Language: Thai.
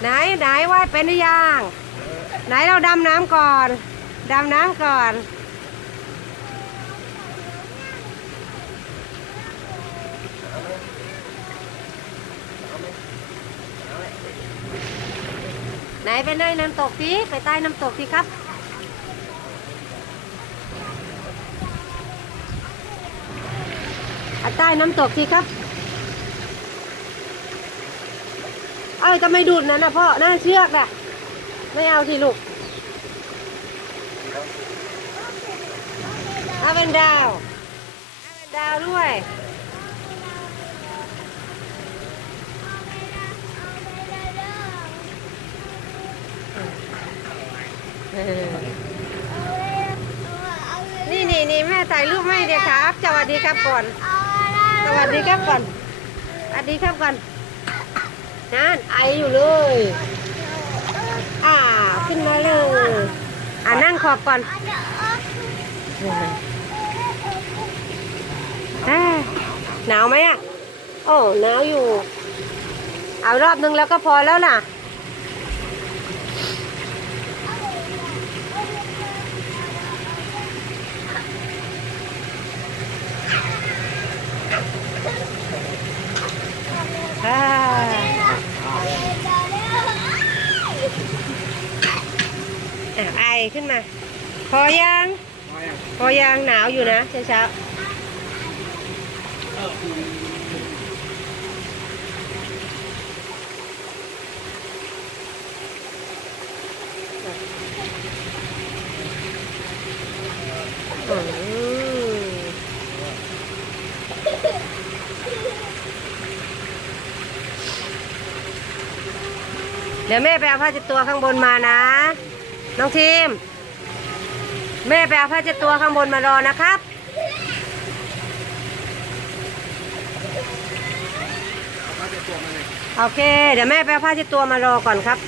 ไหนไหนว่ายเป็นหรือยังไหนเราดำน้ำก่อน ดำน้ำก่อน ไหนไปในน้ำตกสิไปใต้น้ำตกสิครับใต้น้ำตกสิครับ เอ้ยจะไม่ดูดนั่นนะพ่อน่าเชือกน่ะ ไม่เอาสิลูกเอาเป็นดาวเอาเป็นดาวด้วยนี่นี่นี่แม่ถ่ายรูปให้เดียวครับสวัสดีครับก่อน สวัสดีครับก่อนสวัสดีครับก่อน นั่นไออยู่เลย อ่าขึ้นมาเลย อ่านั่งขอบก่อนหนาวไหมอะ โอ้หนาวอยู่ เอารอบนึงแล้วก็พอแล้วล่ะ อะไอขึ้นมา พอยัง พอยังหนาวอยู่นะเช้าเช้าเดี๋ยวแม่ไปเอาผ้าเช็ดตัวข้างบนมานะ น้องทีม แม่ไปเอาผ้าเช็ดตัวข้างบนมารอนะครับ โอเค เดี๋ยวแม่ไปเอาผ้าเช็ดตัวมารอก่อนครับ